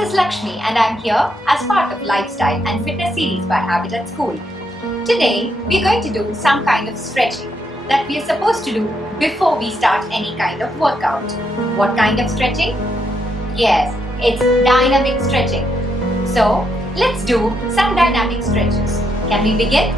is Lakshmi and I'm here as part of Lifestyle and Fitness series by Habitatschools. Today, we're going to do some kind of stretching that we are supposed to do before we start any kind of workout. What kind of stretching? Yes, it's dynamic stretching. So, let's do some dynamic stretches. Can we begin?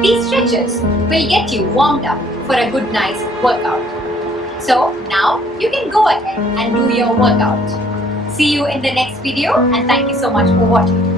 These stretches will get you warmed up for a good nice workout. So now you can go ahead and do your workout. See you in the next video and thank you so much for watching.